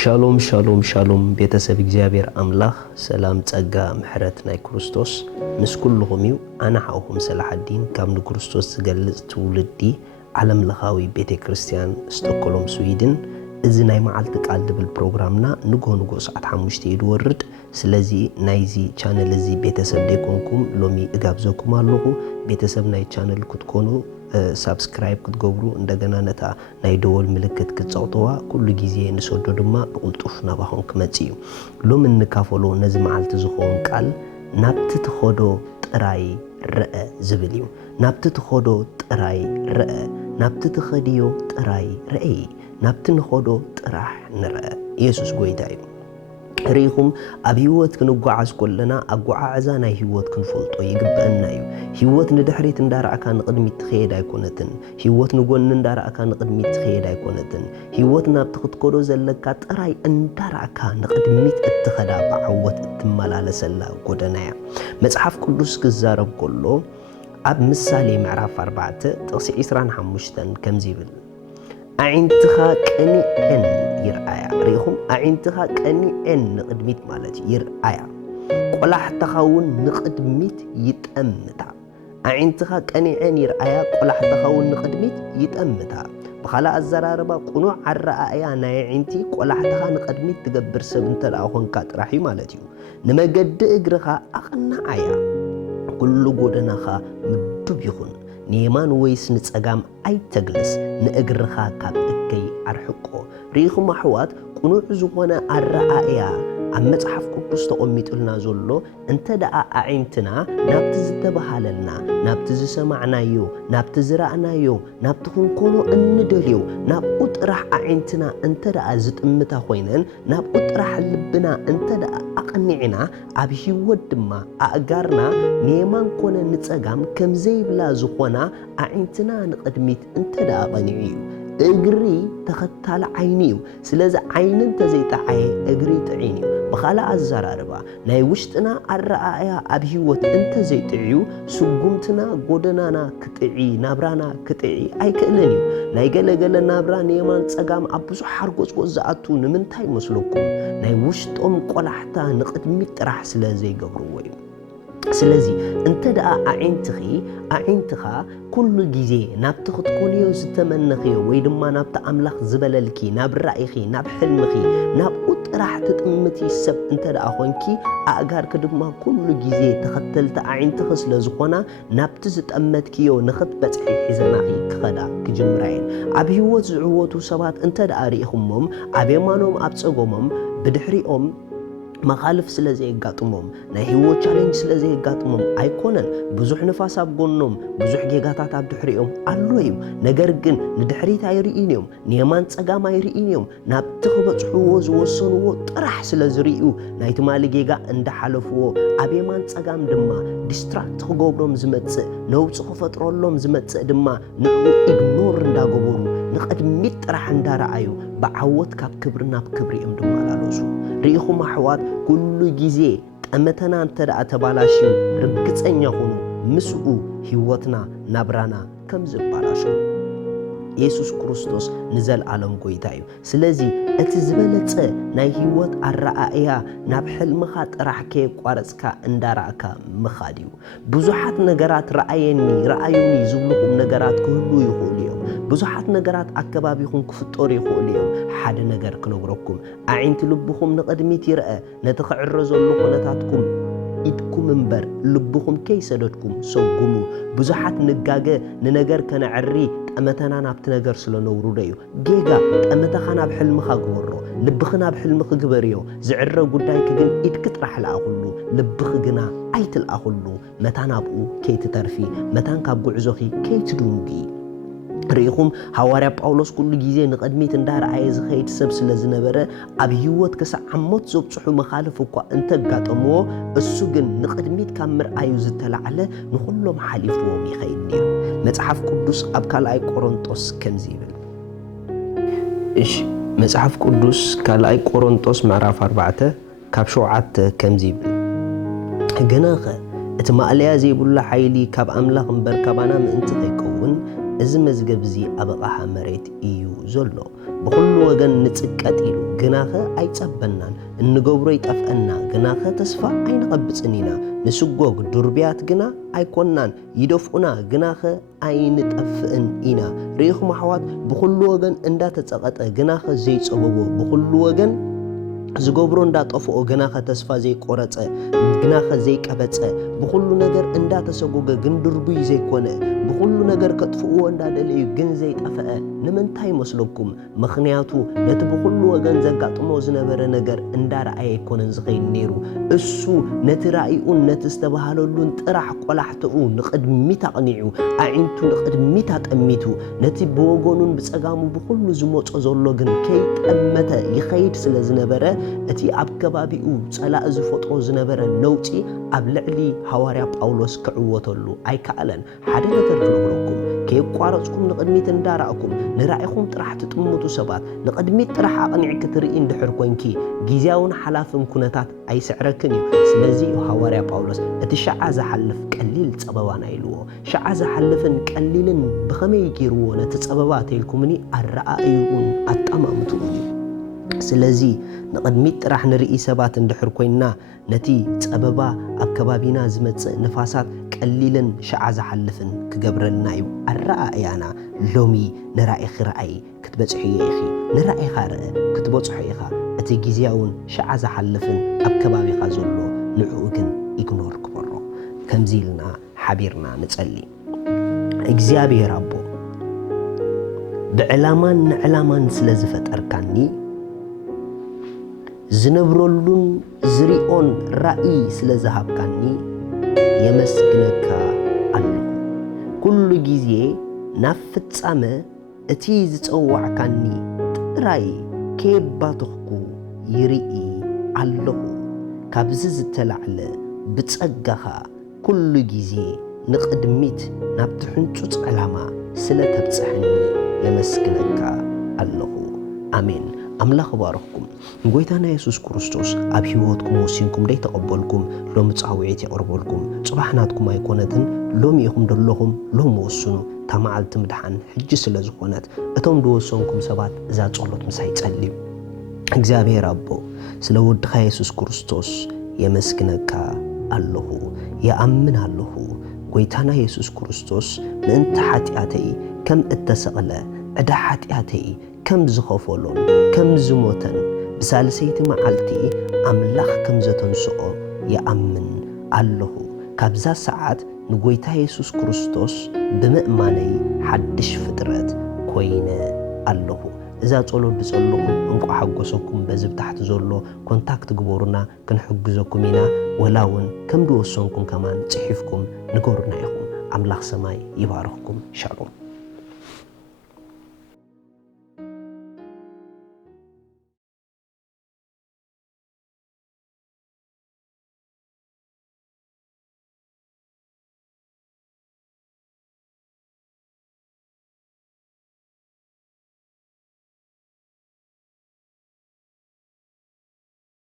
ሻሎም ሻሎም ሻሎም ቤተሰብ እግዚአብሔር አምላኽ ሰላም ጸጋ ምሕረት ናይ ክርስቶስ ምስ ኩልኹም እዩ ኣነ ሓኹም ሰላሐዲን ካብ ንክርስቶስ ዝገልጽ ትውልዲ ዓለም ለኻዊ ቤተ ክርስቲያን ስቶክሆልም ስዊድን እዚ ናይ መዓልቲ ቃል ድብል ፕሮግራምና ንጎ ሰዓት 5 ይወርድ ስለዚ ናይዚ ቻነል እዚ ቤተሰብ ደይኮንኩም ሎሚ እጋብዘኩም ኣለኹ ቤተሰብ ናይ ቻነል ክትኮኑ ሰብስክራይብ ክትገብሩ እንደገና ነታ ናይ ደወል ምልክት ክትጻውተዋ ኩሉ ግዜ ንሰዶ ድማ ብቁልጡፍ ናባኹም ክመጽእ እዩ ሎሚ እንካፈሎ ነዚ መዓልቲ ዝኸውን ቃል ናብቲ ትኸዶ ጥራይ ረአ ዝብል እዩ ናብቲ ትኸዶ ጥራይ ረአ ናብቲ ትኸድዮ ጥራይ ረአ ናብቲ ንኸዶ ጥራሕ ንረአ ኢየሱስ ጎይታ እዩ ሪኹም ኣብ ህይወት ክንጓዓዝ ከለና ኣጓዓዕዛ ናይ ህይወት ክንፈልጦ ይግበአና እዩ ህይወት ንድሕሪት እንዳራእካ ንቅድሚት ትኸይድ ኣይኮነትን ህይወት ንጎኒ እንዳራእካ ንቅድሚት ትኸይድ ኣይኮነትን ህይወት ናብቲ ክትከዶ ዘለካ ጥራይ እንዳራእካ ንቅድሚት እትኸዳ ብዓወት እትመላለሰላ ጎደናያ መጽሓፍ ቅዱስ ክዛረብ ከሎ ኣብ ምሳሌ ምዕራፍ 4 ጥቕሲ 25 ከምዚ ይብል ኣዒንትኻ ቀኒዐን ይርአያ ሪኹም ኣዒንትኻ ቀኒዐን ንቅድሚት ማለት ይርአያ ቆላሕትኻ እውን ንቅድሚት ይጠምታ ኣዒንትኻ ቀኒዐን ይርአያ ቆላሕትኻ እውን ንቅድሚት ይጠምታ ብኻልእ ኣዘራርባ ቁኑዕ ኣረኣእያ ናይ ዒንቲ ቆላሕትኻ ንቅድሚት ትገብር ሰብ እንተደኣ ኮንካ ጥራሕ እዩ ማለት እዩ ንመገዲ እግርኻ ኣቕናዓያ ኩሉ ጎደናኻ ምዱብ ይኹን ንየማን ወይስ ንጸጋም ኣይተግለስ ንእግርኻ ካብ እከይ ኣርሕቆ ሪኢኹም ኣሕዋት ቁኑዕ ዝኾነ ኣረኣእያ ኣብ መጽሓፍ ቅዱስ ተቐሚጡልና ዘሎ እንተ ደኣ ኣዒንትና ናብቲ ዝተባሃለልና ናብቲ ዝሰማዕናዮ ናብቲ ዝረኣናዮ ናብቲ ክንኮኖ እንደልዮ ናብኡ ጥራሕ ኣዒንትና እንተ ደኣ ዝጥምታ ኮይነን ናብኡ ጥራሕ ልብና እንተ ደኣ ኣቐኒዕና ኣብ ህይወት ድማ ኣእጋርና ንየማን ኮነ ንጸጋም ከም ዘይብላ ዝኾና ኣዒንትና ንቅድሚት እንተ ደኣ ቐኒዑ እዩ እግሪ ተኸታለ ዓይኒ እዩ ስለዚ ዓይኒ እንተዘይጠዓየ እግሪ ጥዒን እዩ ብኻልእ ኣዘራርባ ናይ ውሽጥና ኣረኣእያ ኣብ ህይወት እንተዘይጥዕዩ ስጉምትና ጎደናና ክጥዒ ናብራና ክጥዒ ኣይክእልን እዩ ናይ ገለገለ ናብራ ንየማን ጸጋም ኣብ ብዙሕ ሓርጎጽጎጽ ዝኣቱ ንምንታይ መስለኩም ናይ ውሽጦም ቆላሕታ ንቅድሚት ጥራሕ ስለ ዘይገብርዎ እዩ ስለዚ እንተ ደኣ ኣዒንትኻ ኩሉ ግዜ ናብቲ ክትኮንዮ ዝተመነኽዮ ወይ ድማ ናብቲ ኣምላኽ ዝበለልኪ ናብ ራእይኺ ናብ ሕልምኺ ናብኡ ጥራሕ ትጥምቲ ሰብ እንተ ደኣ ኮንኪ ኣእጋርክ ድማ ኩሉ ግዜ ተኸተልቲ ኣዒንትኺ ስለ ዝኾና ናብቲ ዝጠመትክዮ ንኽትበጽሒ ሒዘናኺ ክኸዳ ክጅምራ እየን ኣብ ህይወት ዝዕወቱ ሰባት እንተ ደኣ ሪኢኹሞም ኣብ የማኖም ኣብ ጸጎሞም ብድሕሪኦም መኻልፍ ስለ ዘይጋጥሞም ናይ ህይወት ቻሌንጅ ስለ ዘይጋጥሞም ኣይኮነን ብዙሕ ንፋስ ኣብ ጎኖም ብዙሕ ጌጋታት ኣብ ድሕሪኦም ኣሎ እዩ ነገር ግን ንድሕሪት ኣይርኢን እዮም ንየማን ጸጋም ኣይርኢን እዮም ናብቲ ክበጽሕዎ ዝወሰንዎ ጥራሕ ስለ ዝርዩ ናይቲ ማሊ ጌጋ እንዳሓለፍዎ ኣብ የማን ጸጋም ድማ ዲስትራክት ክገብሮም ዝመጽእ ነውፅ ክፈጥረሎም ዝመጽእ ድማ ንዕኡ ኢግኖር እንዳገበሩ ንቅድሚት ጥራሕ እንዳረኣዩ ብዓወት ካብ ክብሪ ናብ ክብሪ እዮም ድመላለሱ ሪኢኹም ኣሕዋት ኩሉ ግዜ ጠመተና እንተ ደኣ ተባላሽዩ ርግጸኛ ኹኑ ምስኡ ህይወትና ናብራና ከም ዝባላሹ ኢየሱስ ክርስቶስ ንዘለዓለም ጎይታ እዩ ስለዚ እቲ ዝበለጸ ናይ ህይወት ኣረኣእያ ናብ ሕልምኻ ጥራሕ ከየቋረጽካ እንዳራእካ ምኻድ እዩ ብዙሓት ነገራት ረኣዩኒ ዝብልኹም ነገራት ክህሉ ይኽእሉ እዮም ብዙሓት ነገራት ኣከባቢኹም ክፍጠሩ ይኽእሉ እዮም ሓደ ነገር ክነግረኩም ኣዒንቲ ልብኹም ንቅድሚት ይርአ ነቲ ክዕረ ዘሎ ኩነታትኩም ኢድኩም እምበር ልብኹም ከይሰደድኩም ሰጉሙ ብዙሓት ንጋገ ንነገር ከነዕሪ ጠመተና ናብቲ ነገር ስለነውሩዶ እዩ ጌጋ ጠመተኻ ናብ ሕልምኻ ግበሮ ልብኺ ናብ ሕልምኺ ግበርዮ ዝዕረ ጉዳይ ግን ኢድክ ጥራሕ ለኣኹሉ ልብኺ ግና ኣይትልኣኹሉ መታ ናብኡ ከይትተርፊ መታን ካብ ጉዕዞኺ ከይትድንጊ ሪኢኹም ሐዋርያ ጳውሎስ ኩሉ ግዜ ንቅድሚት እንዳረኣየ ዝኸይድ ሰብ ስለ ዝነበረ ኣብ ህይወት ክሳብ ዓሞት ዘብጽሑ መኻልፍ እኳ እንተጋጠምዎ እሱ ግን ንቅድሚት ካብ ምርኣዩ ዝተላዕለ ንኹሎም ሓሊፍዎም ይኸይድ ነይሩ መጽሓፍ ቅዱስ ኣብ ካልኣይ ቆሮንጦስ ከምዚ ይብል እሺ መጽሓፍ ቅዱስ ካልኣይ ቆሮንጦስ ምዕራፍ 4 ካብ 7 ከምዚ ይብል ገናኸ እቲ ማእልያ ዘይብሉ ሓይሊ ካብ ኣምላኽ እምበር ካባና ምእንቲ ኸይከውን እዚ መዝገብ እዚ ኣብ ኣቕሓ መሬት እዩ ዘሎ ብኩሉ ወገን ንጽቀጥ ኢሉ ግናኸ ኣይጸበናን እንገብሮ ይጠፍአና ግናኸ ተስፋ ኣይንቐብጽን ኢና ንስጎግ ዱርብያት ግና ኣይኮናን ይደፍኡና ግናኸ ኣይንጠፍእን ኢና ርኢኹም ኣሕዋት ብኩሉ ወገን እንዳተጸቐጠ ግናኸ ዘይጸበቦ ብኩሉ ወገን ዝገብሮ እንዳጠፍኦ ግናኸ ተስፋ ዘይቆረጸ ግናኸ ዘይቀበጸ ብኩሉ ነገር እንዳተሰጎገ ግን ድርቡይ ዘይኮነ ብኩሉ ነገር ከጥፍእዎ እንዳደለዩ ግን ዘይጠፍአ ንምንታይ መስለኩም ምኽንያቱ ነቲ ብኩሉ ወገን ዘጋጥሞ ዝነበረ ነገር እንዳረኣየ ኣይኮነን ዝኸይድ ነይሩ እሱ ነቲ ራእዩን ነቲ ዝተባሃለሉን ጥራሕ ቆላሕትኡ ንቕድሚት ኣቕኒዑ ኣዒንቱ ንቕድሚት ኣጠሚቱ ነቲ ብወገኑን ብጸጋሙ ብኩሉ ዝመጾ ዘሎ ግን ከይጠመተ ይኸይድ ስለ ዝነበረ እቲ ኣብ ከባቢኡ ጸላእ ዝፈጥሮ ዝነበረ ነውጪ ኣብ ልዕሊ ሐዋርያ ጳውሎስ ክዕወተሉ ኣይከኣለን ሓደ ነገር ክነግረኩም ከይቋረጽኩም ንቕድሚት እንዳራእኩም ንራእይኹም ጥራሕ ትጥምቱ ሰባት ንቕድሚት ጥራሕ ኣቕኒዕ ክትርኢ እንድሕር ኮንኪ ጊዜያውን ሓላፍን ኩነታት ኣይስዕረክን እዩ ስለዚ ሐዋርያ ጳውሎስ እቲ ሸዓ ዝሓልፍ ቀሊል ጸበባን ኢልዎ ሸዓ ዝሓልፍን ቀሊልን ብኸመይ ገይርዎ ነቲ ጸበባ ተይልኩምኒ ኣረኣእዩን ኣጠማምቱን ስለዚ ንቕድሚት ጥራሕ ንርኢ ሰባት እንድሕር ኮይንና ነቲ ጸበባ ኣብ ከባቢና ዝመጽእ ንፋሳት ቀሊልን ሸዓ ዝሓልፍን ክገብረልና እዩ ኣረኣእያና ሎሚ ንራእይኺ ረኣይ ክትበጽሑ ኢኺ ንራእይኻ ርአ ክትበጽሑ ኢኻ እቲ ጊዜያውን ሸዓ ዝሓልፍን ኣብ ከባቢኻ ዘሎ ንዕኡ ግን ኢግኖር ክበሮ ከምዚ ኢልና ሓቢርና ንጸሊ እግዚአብሔር ኣቦ ብዕላማን ንዕላማን ስለ ዝፈጠርካኒ ዝነብረሉን ዝሪኦን ራእይ ስለ ዝሃብካኒ የመስግነካ ኣለኹ ኩሉ ጊዜ ናብ ፍጻመ እቲ ዝጸዋዕካኒ ጥራይ ከየባትኽኩ ይርኢ ኣለኹ ካብዚ ዝተላዕለ ብጸጋኻ ኩሉ ጊዜ ንቕድሚት ናብቲ ሕንጩፅ ዕላማ ስለ ተብጽሕኒ የመስግነካ ኣለኹ ኣሜን أملاخ بارككم نقولنا يسوع كريستوس أبي هوتكم وسينكم ليه تقبلكم لوم تصاوعتي أربلكم صباحناتكم ما يكونتن لوم يهم دلهم لوم وسنو تمعلت مدحن حجس لزخونات أتوم دوسونكم سبات ذات صلوت مسحي تسلم እግዚአብሔር አቦ ስለ ወድኻ ኢየሱስ ክርስቶስ የመስግነካ ኣለሁ የአምናለሁ ጎይታና ኢየሱስ ክርስቶስ ምንተ ኃጢአተይ ከም እተሰቀለ ዕዳ ኃጢአተይ ከም ዝኸፈሎን ከም ዝሞተን ብሳልሰይቲ መዓልቲ አምላኽ ከም ዘተንስኦ የአምን ኣለሁ ካብዛ ሰዓት ንጎይታ ኢየሱስ ክርስቶስ ብምእማነይ ሓድሽ ፍጥረት ኮይነ ኣለሁ إذا تصلوا بتصلوا انكو حقوسكم بزب تحت زولو كونتاكت قبورنا كنحجزكم هنا ولاون كم دوسونكم كمان تحفكم نقورنا يخم أملاخ سماي يبارككم شالوم